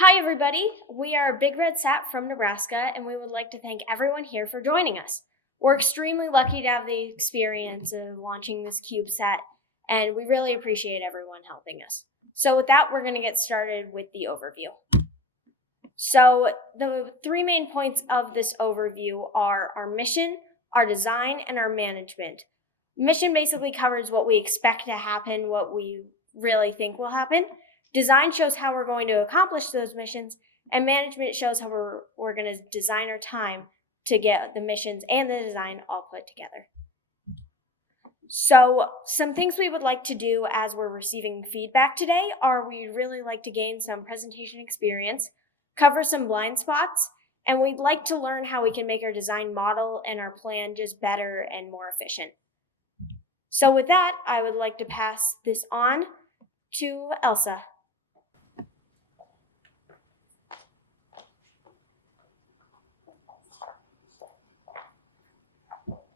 Hi, everybody. We are BigRedSat from Nebraska, and we would like to thank everyone here for joining us. We're extremely lucky to have the experience of launching this CubeSat, and we really appreciate everyone helping us. So, with that, we're going to get started with the overview. So, the three main points of this overview are our mission, our design, and our management. Mission basically covers what we expect to happen, what we really think will happen. Design shows how we're going to accomplish those missions, and management shows how we're going to design our time to get the missions and the design all put together. So, some things we would like to do as we're receiving feedback today are we'd really like to gain some presentation experience, cover some blind spots, and we'd like to learn how we can make our design model and our plan just better and more efficient. So with that, I would like to pass this on to Elsa.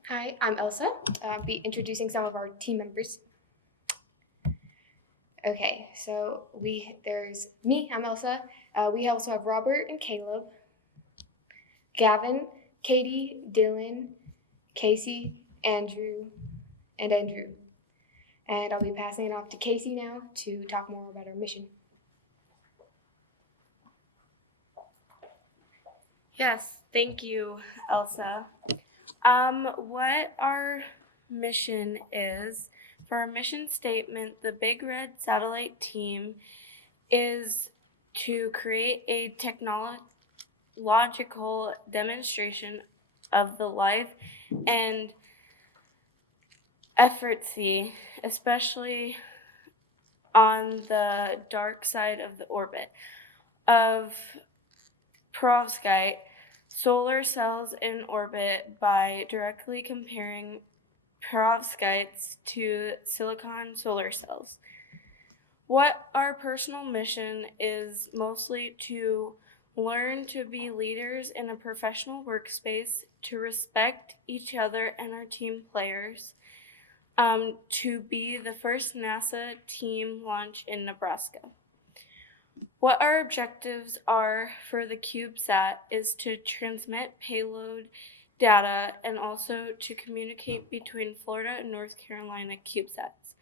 Hi, I'm Elsa. I'll be introducing some of our team members. Okay, so there's me, I'm Elsa. We also have Robert and Caleb, Gavin, Katie, Dylan, Casey, Andrew. And I'll be passing it off to Casey now to talk more about our mission. Yes, thank you, Elsa. What our mission is, for our mission statement, the Big Red Satellite team is to create a technological demonstration of the life and effortcy, especially on the dark side of the orbit of perovskite solar cells in orbit by directly comparing perovskites to silicon solar cells. What our personal mission is mostly to learn to be leaders in a professional workspace, to respect each other and our team players, to be the first NASA team launch in Nebraska. What our objectives are for the CubeSat is to transmit payload data and also to communicate between Florida and North Carolina CubeSats.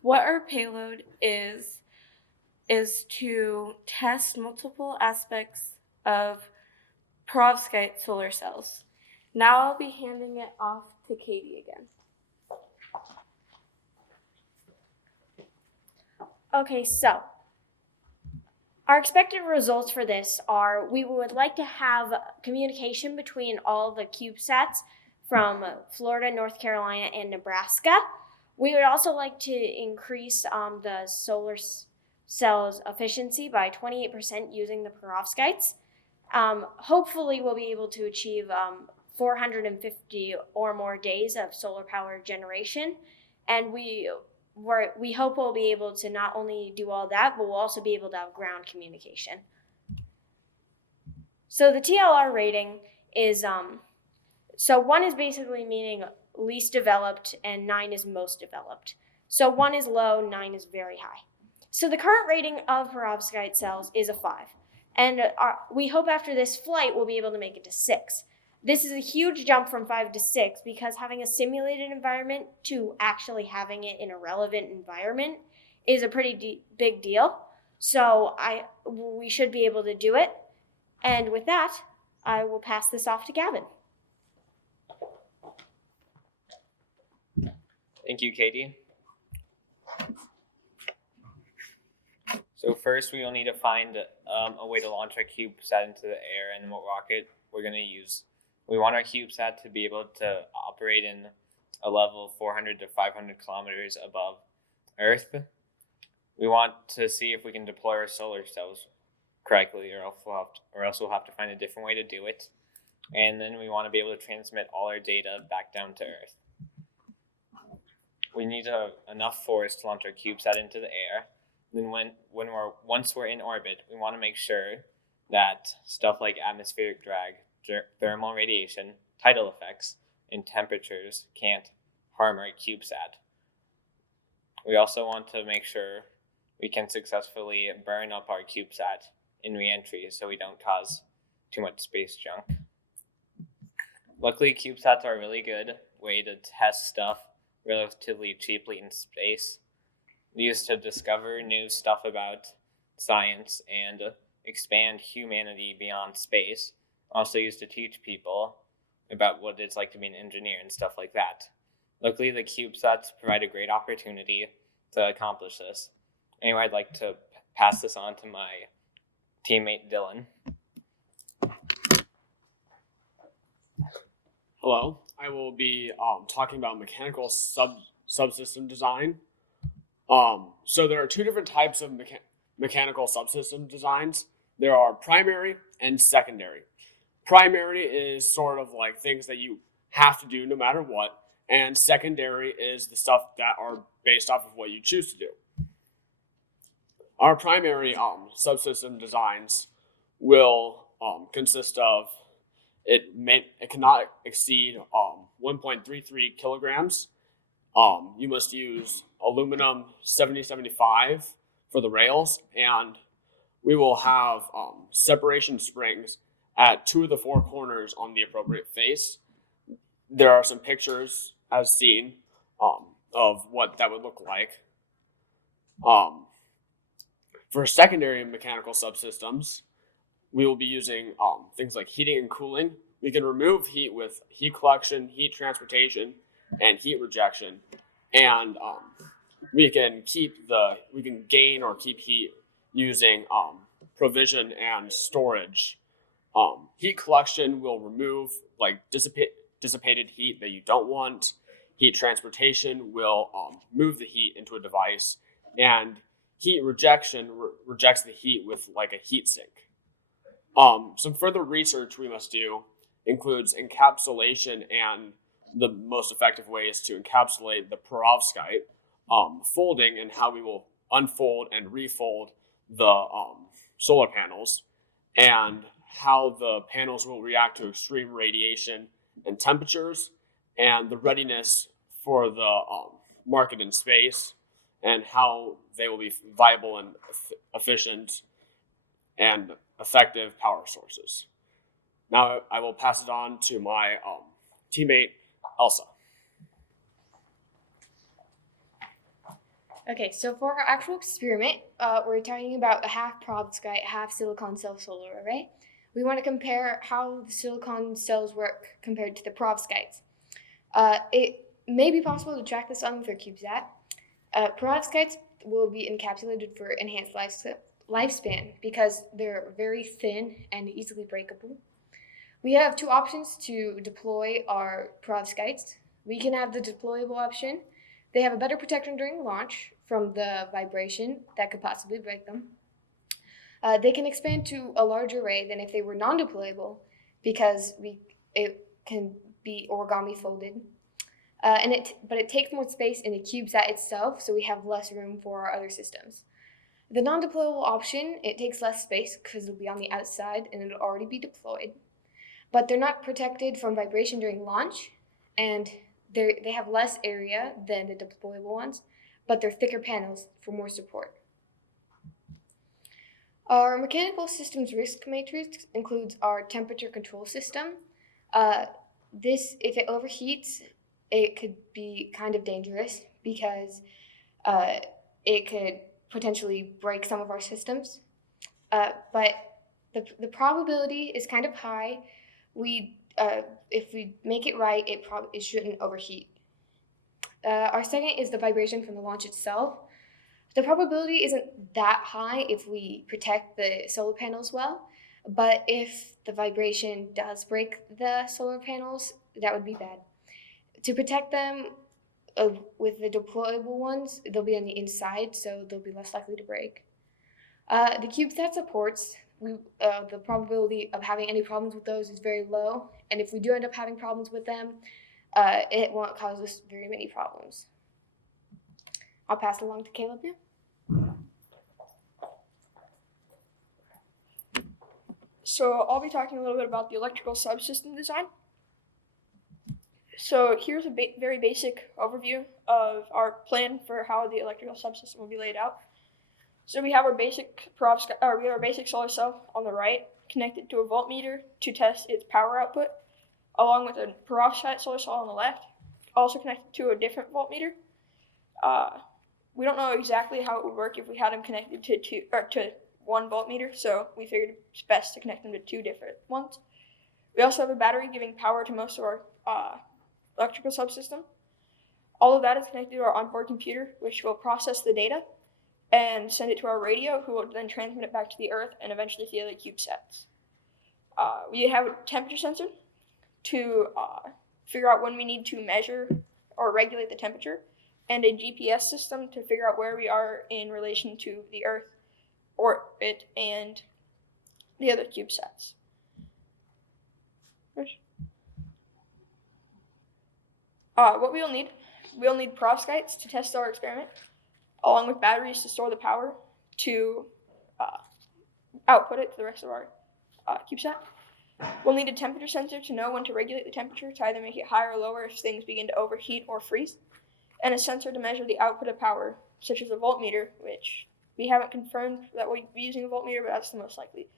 What our payload is to test multiple aspects of perovskite solar cells. Now I'll be handing it off to Katie again. Okay, so our expected results for this are we would like to have communication between all the CubeSats from Florida, North Carolina, and Nebraska. We would also like to increase the solar cells efficiency by 28% using the perovskites. Hopefully, we'll be able to achieve 450 or more days of solar power generation, and we hope we'll be able to not only do all that, but we'll also be able to have ground communication. So the TLR rating is, so 1 is basically meaning least developed and 9 is most developed. So 1 is low, 9 is very high. So the current rating of perovskite cells is a 5. And we hope after this flight we'll be able to make it to 6. This is a huge jump from 5 to 6 because having a simulated environment to actually having it in a relevant environment is a pretty big deal. So we should be able to do it. And with that, I will pass this off to Gavin. Thank you, Katie. So first we will need to find a way to launch our CubeSat into the air and what rocket we're going to use. We want our CubeSat to be able to operate in a level of 400 to 500 kilometers above Earth. We want to see if we can deploy our solar cells correctly, or else we'll have to find a different way to do it. And then we want to be able to transmit all our data back down to Earth. We need enough force to launch our CubeSat into the air. Then once we're in orbit, we want to make sure that stuff like atmospheric drag, thermal radiation, tidal effects, and temperatures can't harm our CubeSat. We also want to make sure we can successfully burn up our CubeSat in re-entry so we don't cause too much space junk. Luckily, CubeSats are a really good way to test stuff relatively cheaply in space, used to discover new stuff about science and expand humanity beyond space, also used to teach people about what it's like to be an engineer and stuff like that. Luckily, the CubeSats provide a great opportunity to accomplish this. Anyway, I'd like to pass this on to my teammate Dylan. Hello, I will be talking about mechanical subsystem design. So there are two different types of mechanical subsystem designs. There are primary and secondary. Primary is sort of like things that you have to do no matter what, and secondary is the stuff that are based off of what you choose to do. Our primary subsystem designs will consist of it cannot exceed 1.33 kilograms. You must use aluminum 7075 for the rails, and we will have separation springs at 2 of the 4 corners on the appropriate face. There are some pictures as seen of what that would look like. For secondary mechanical subsystems, we will be using things like heating and cooling. We can remove heat with heat collection, heat transportation, and heat rejection. And we can gain or keep heat using provision and storage. Heat collection will remove like dissipated heat that you don't want. Heat transportation will move the heat into a device, and heat rejection rejects the heat with like a heat sink. Some further research we must do includes encapsulation, and the most effective way is to encapsulate the perovskite, folding, and how we will unfold and refold the solar panels, and how the panels will react to extreme radiation and temperatures, and the readiness for the market in space, and how they will be viable and efficient and effective power sources. Now I will pass it on to my teammate, Elsa. Okay, so for our actual experiment, we're talking about a half perovskite, half silicon cell solar array. We want to compare how the silicon cells work compared to the perovskites. It may be possible to track this on with our CubeSat. Perovskites will be encapsulated for enhanced lifespan because they're very thin and easily breakable. We have 2 options to deploy our perovskites. We can have the deployable option. They have a better protection during launch from the vibration that could possibly break them. They can expand to a larger array than if they were non-deployable because it can be origami folded. But it takes more space in the CubeSat itself, so we have less room for our other systems. The non-deployable option, it takes less space because it'll be on the outside and it'll already be deployed. But they're not protected from vibration during launch, and they have less area than the deployable ones, but they're thicker panels for more support. Our mechanical systems risk matrix includes our temperature control system. If it overheats, it could be kind of dangerous because it could potentially break some of our systems. But the probability is kind of high. If we make it right, it shouldn't overheat. Our second is the vibration from the launch itself. The probability isn't that high if we protect the solar panels well, but if the vibration does break the solar panels, that would be bad. To protect them with the deployable ones, they'll be on the inside, so they'll be less likely to break. The CubeSat supports, the probability of having any problems with those is very low, and if we do end up having problems with them, it won't cause us very many problems. I'll pass it along to Caleb now. So I'll be talking a little bit about the electrical subsystem design. So here's a very basic overview of our plan for how the electrical subsystem will be laid out. So we have our basic solar cell on the right, connected to a voltmeter to test its power output, along with a perovskite solar cell on the left, also connected to a different voltmeter. We don't know exactly how it would work if we had them connected to 1 voltmeter, so we figured it's best to connect them to 2 different ones. We also have a battery giving power to most of our electrical subsystem. All of that is connected to our onboard computer, which will process the data and send it to our radio, who will then transmit it back to the Earth and eventually to the other CubeSats. We have a temperature sensor to figure out when we need to measure or regulate the temperature, and a GPS system to figure out where we are in relation to the Earth orbit and the other CubeSats. What we'll need perovskites to test our experiment, along with batteries to store the power to output it to the rest of our CubeSat. We'll need a temperature sensor to know when to regulate the temperature to either make it higher or lower if things begin to overheat or freeze, and a sensor to measure the output of power, such as a voltmeter, which we haven't confirmed that we'll be using a voltmeter, but that's the most likely.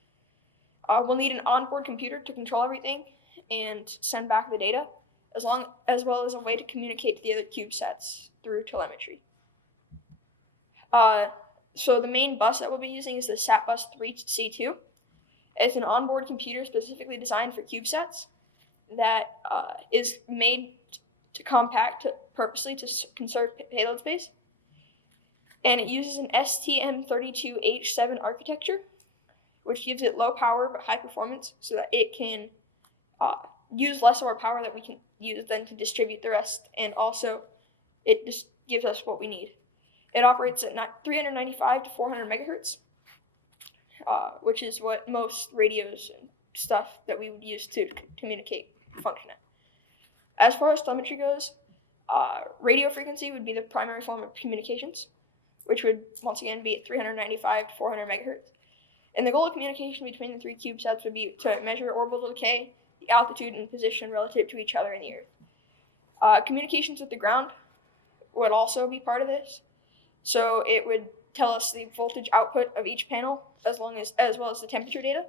We'll need an onboard computer to control everything and send back the data, as well as a way to communicate to the other CubeSats through telemetry. So the main bus that we'll be using is the SatBus 3C2. It's an onboard computer specifically designed for CubeSats that is made to compact purposely to conserve payload space. And it uses an STM32H7 architecture, which gives it low power but high performance so that it can use less of our power that we can use then to distribute the rest, and also it just gives us what we need. It operates at 395 to 400 megahertz, which is what most radios and stuff that we would use to communicate function at. As far as telemetry goes, radio frequency would be the primary form of communications, which would once again be at 395 to 400 megahertz. And the goal of communication between the 3 CubeSats would be to measure orbital decay, the altitude and position relative to each other in the Earth. Communications with the ground would also be part of this. So it would tell us the voltage output of each panel as well as the temperature data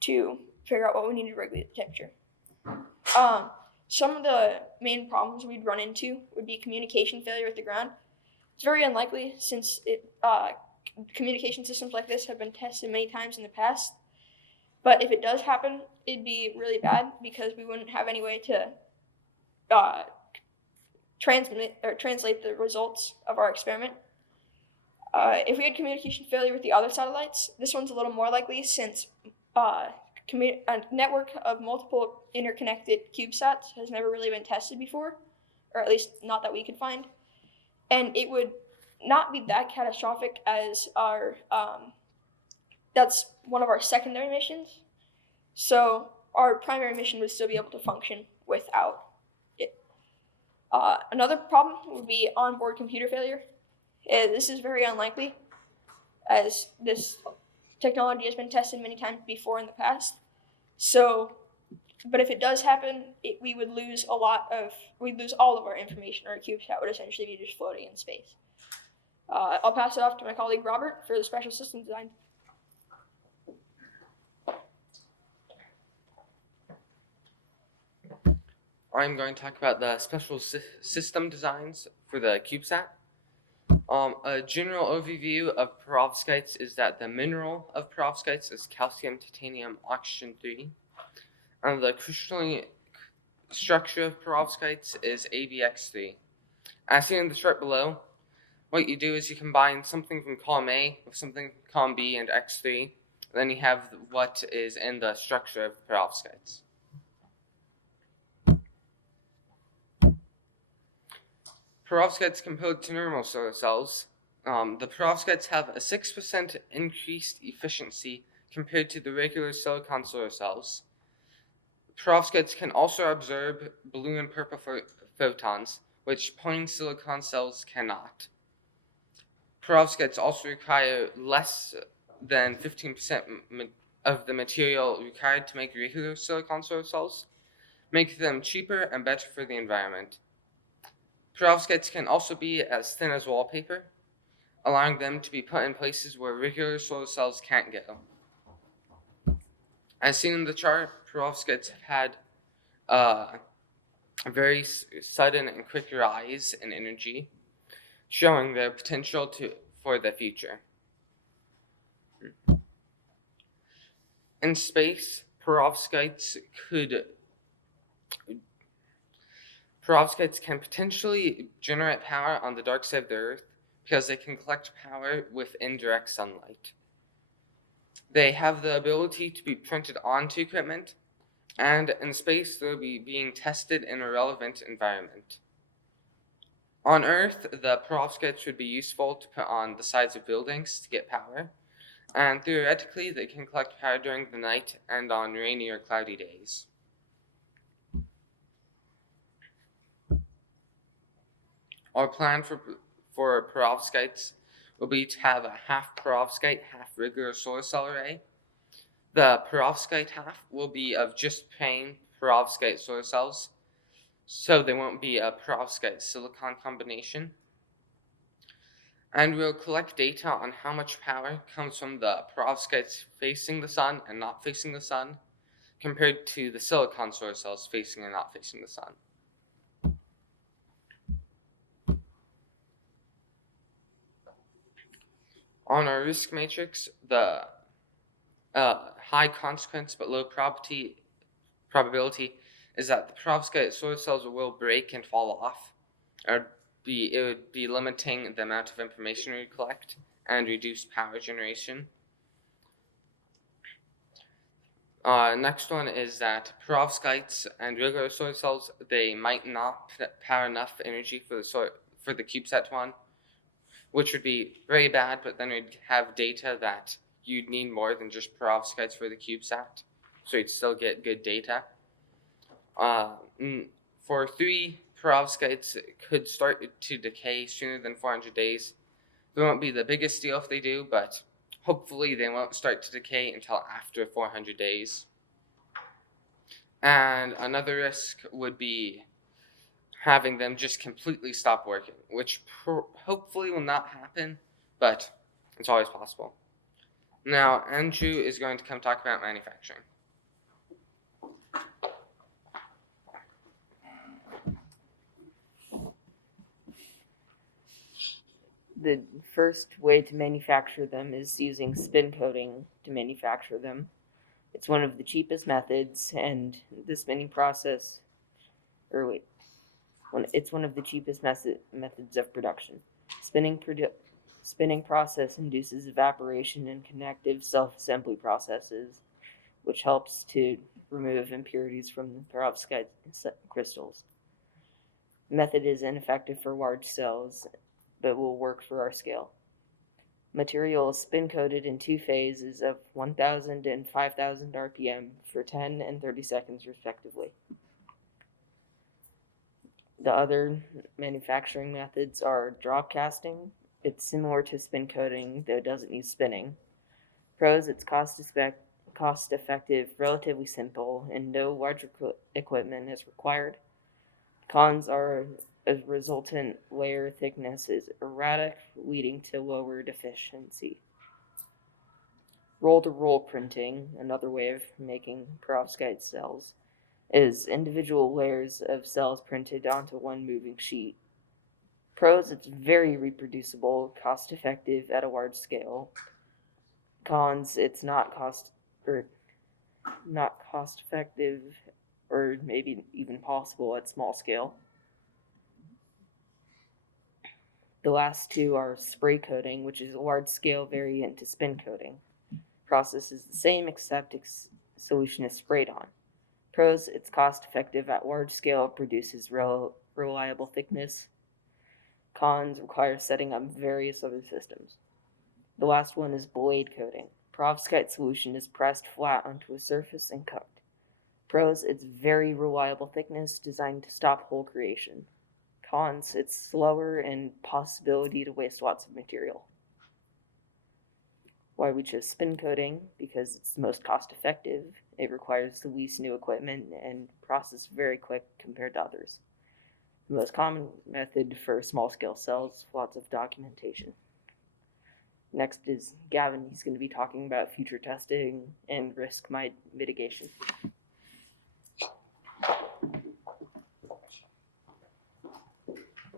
to figure out what we need to regulate the temperature. Some of the main problems we'd run into would be communication failure with the ground. It's very unlikely since communication systems like this have been tested many times in the past. But if it does happen, it'd be really bad because we wouldn't have any way to translate the results of our experiment. If we had communication failure with the other satellites, this one's a little more likely since a network of multiple interconnected CubeSats has never really been tested before, or at least not that we could find. And it would not be that catastrophic as that's one of our secondary missions. So our primary mission would still be able to function without it. Another problem would be onboard computer failure. This is very unlikely, as this technology has been tested many times before in the past. So, but if it does happen, we'd lose all of our information. Our CubeSat would essentially be just floating in space. I'll pass it off to my colleague Robert for the special system design. I'm going to talk about the special system designs for the CubeSat. A general overview of perovskites is that the mineral of perovskites is calcium, titanium, oxygen 3. And the crystalline structure of perovskites is ABX3. As seen in the chart below, what you do is you combine something from column A with something from column B and X3, and then you have what is in the structure of perovskites. Perovskites compared to normal solar cells. The perovskites have a 6% increased efficiency compared to the regular silicon solar cells. Perovskites can also absorb blue and purple photons, which plain silicon cells cannot. Perovskites also require less than 15% of the material required to make regular silicon solar cells, making them cheaper and better for the environment. Perovskites can also be as thin as wallpaper. allowing them to be put in places where regular solar cells can't go. As seen in the chart, perovskites have had a very sudden and quick rise in energy, showing their potential for the future. In space, perovskites can potentially generate power on the dark side of the Earth because they can collect power with indirect sunlight. They have the ability to be printed onto equipment, and in space they'll be being tested in a relevant environment. On Earth, the perovskites would be useful to put on the sides of buildings to get power, and theoretically they can collect power during the night and on rainy or cloudy days. Our plan for perovskites will be to have a half perovskite, half regular solar cell array. The perovskite half will be of just plain perovskite solar cells, so they won't be a perovskite silicon combination. And we'll collect data on how much power comes from the perovskites facing the sun and not facing the sun, compared to the silicon solar cells facing and not facing the sun. On our risk matrix, the high consequence but low probability is that the perovskite solar cells will break and fall off, or it would be limiting the amount of information we collect and reduce power generation. Next one is that perovskites and regular solar cells, they might not power enough energy for the CubeSat one, which would be very bad, but then we'd have data that you'd need more than just perovskites for the CubeSat, so you'd still get good data. For 3, perovskites could start to decay sooner than 400 days. It won't be the biggest deal if they do, but hopefully they won't start to decay until after 400 days. And another risk would be having them just completely stop working, which hopefully will not happen, but it's always possible. Now, Andrew is going to come talk about manufacturing. The first way to manufacture them is using spin coating to manufacture them. It's one of the cheapest methods, and the spinning process, it's one of the cheapest methods of production. Spinning process induces evaporation and connective self-assembly processes, which helps to remove impurities from the perovskite crystals. The method is ineffective for large cells, but will work for our scale. Material is spin coated in 2 phases of 1000 and 5000 RPM for 10 and 30 seconds respectively. The other manufacturing methods are drop casting. It's similar to spin coating, though it doesn't use spinning. Pros, it's cost effective, relatively simple, and no large equipment is required. Cons are a resultant layer thickness is erratic, leading to lowered efficiency. Roll-to-roll printing, another way of making perovskite cells, is individual layers of cells printed onto one moving sheet. Pros, it's very reproducible, cost-effective at a large scale. Cons, it's not cost-effective, or maybe even possible at small scale. The last 2 are spray coating, which is a large-scale variant to spin coating. Process is the same, except solution is sprayed on. Pros, it's cost-effective at large scale, produces reliable thickness. Cons, requires setting up various other systems. The last one is blade coating. Perovskite solution is pressed flat onto a surface and cooked. Pros, it's very reliable thickness, designed to stop hole creation. Cons, it's slower and possibility to waste lots of material. Why we chose spin coating? Because it's the most cost effective. It requires the least new equipment and process very quick compared to others. The most common method for small scale cells, lots of documentation. Next is Gavin. He's going to be talking about future testing and risk mitigation.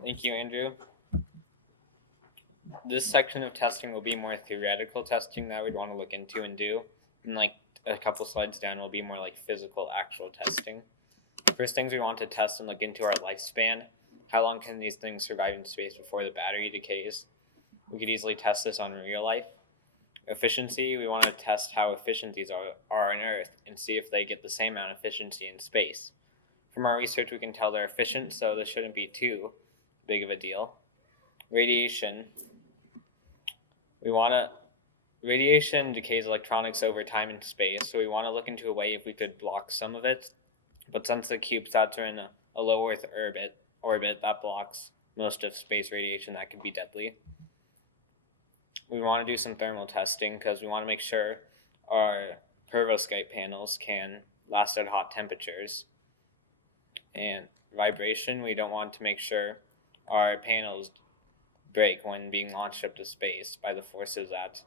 Thank you, Andrew. This section of testing will be more theoretical testing that we'd want to look into and do. And like a couple slides down will be more like physical, actual testing. First things we want to test and look into are lifespan. How long can these things survive in space before the battery decays? We could easily test this on real life. Efficiency, we want to test how efficient these are on Earth and see if they get the same amount of efficiency in space. From our research, we can tell they're efficient, so this shouldn't be too big of a deal. Radiation. Radiation decays electronics over time in space, so we want to look into a way if we could block some of it. But since the CubeSats are in a low Earth orbit that blocks most of space radiation that could be deadly. We want to do some thermal testing because we want to make sure our perovskite panels can last at hot temperatures. And vibration, we don't want to make sure our panels break when being launched up to space by the forces that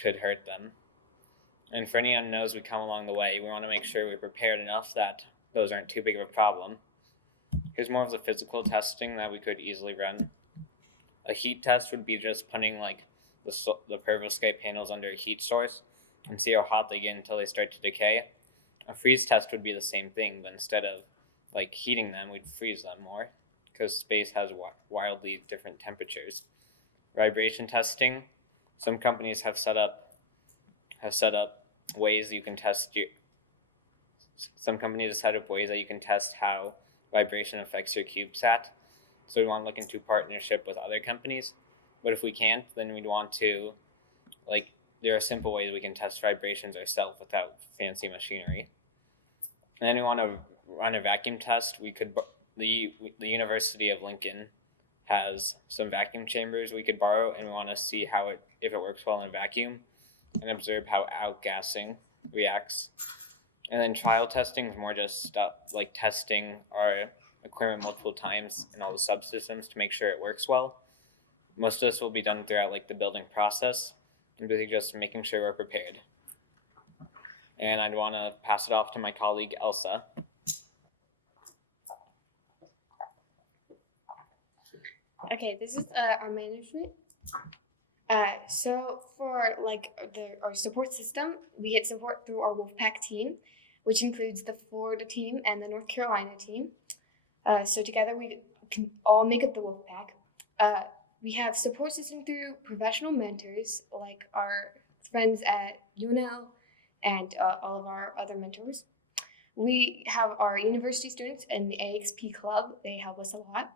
could hurt them. And for any unknowns we come along the way, we want to make sure we're prepared enough that those aren't too big of a problem. Here's more of the physical testing that we could easily run. A heat test would be just putting like the perovskite panels under a heat source and see how hot they get until they start to decay. A freeze test would be the same thing, but instead of like heating them, we'd freeze them more because space has wildly different temperatures. Vibration testing, some companies have set up ways you can test some companies have set up ways that you can test how vibration affects your CubeSat. So we want to look into partnership with other companies. But if we can't, then we'd want to, there are simple ways we can test vibrations ourselves without fancy machinery. And then we want to run a vacuum test. The University of Lincoln has some vacuum chambers we could borrow, and we want to see if it works well in a vacuum and observe how outgassing reacts. And then trial testing is more just stuff like testing our equipment multiple times in all the subsystems to make sure it works well. Most of this will be done throughout the building process, and basically just making sure we're prepared. And I'd want to pass it off to my colleague Elsa. Okay, this is our management. So for our support system, we get support through our Wolfpack team, which includes the Florida team and the North Carolina team. So together we can all make up the Wolfpack. We have support system through professional mentors like our friends at UNL and all of our other mentors. We have our university students and the AXP club. They help us a lot.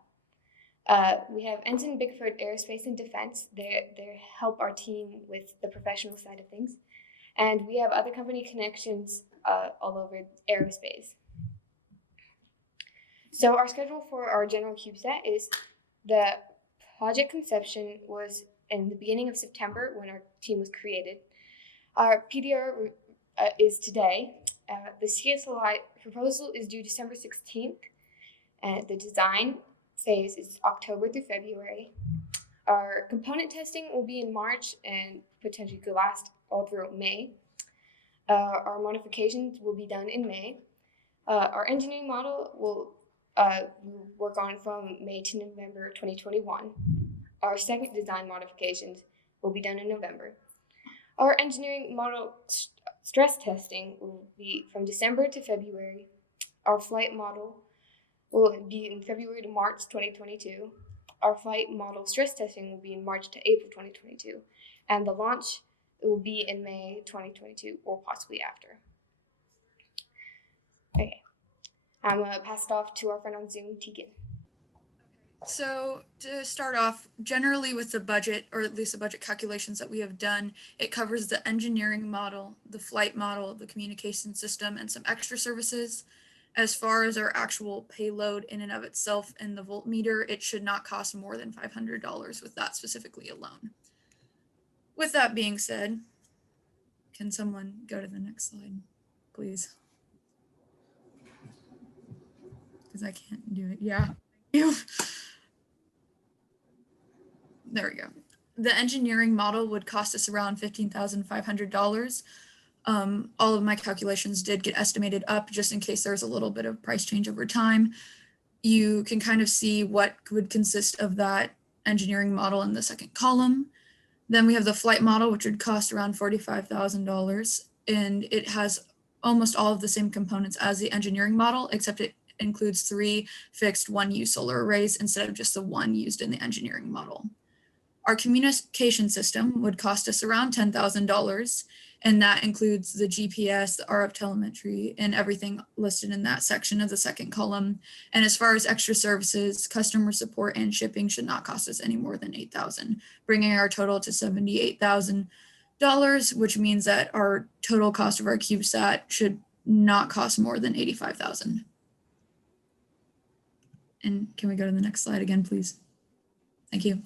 We have Ensign Bickford Aerospace and Defense. They help our team with the professional side of things. And we have other company connections all over aerospace. So our schedule for our general CubeSat is the project conception was in the beginning of September when our team was created. Our PDR is today. The CSLI proposal is due December 16th. And the design phase is October through February. Our component testing will be in March and potentially could last all through May. Our modifications will be done in May. Our engineering model will work on from May to November 2021. Our second design modifications will be done in November. Our engineering model stress testing will be from December to February. Our flight model will be in February to March 2022. Our flight model stress testing will be in March to April 2022. And the launch will be in May 2022 or possibly after. Okay. I'm going to pass it off to our friend on Zoom, Tegan. So to start off, generally with the budget, or at least the budget calculations that we have done, it covers the engineering model, the flight model, the communication system, and some extra services. As far as our actual payload in and of itself and the voltmeter, it should not cost more than $500 with that specifically alone. With that being said, can someone go to the next slide, please? Because I can't do it. Yeah. There we go. the engineering model would cost us around $15,500. All of my calculations did get estimated up just in case there's a little bit of price change over time. You can kind of see what would consist of that engineering model in the second column. Then we have the flight model, which would cost around $45,000, and it has almost all of the same components as the engineering model, except it includes 3 fixed one-use solar arrays instead of just the one used in the engineering model. Our communication system would cost us around $10,000, and that includes the GPS, the RF telemetry, and everything listed in that section of the second column. And as far as extra services, customer support and shipping should not cost us any more than $8,000, bringing our total to $78,000, which means that our total cost of our CubeSat should not cost more than $85,000. And can we go to the next slide again, please? Thank you.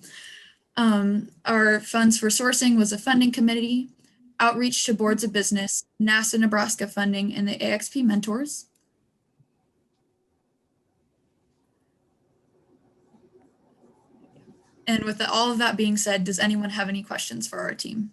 Our funds for sourcing was a funding committee, outreach to boards of business, NASA Nebraska funding, and the AXP mentors. And with all of that being said, does anyone have any questions for our team?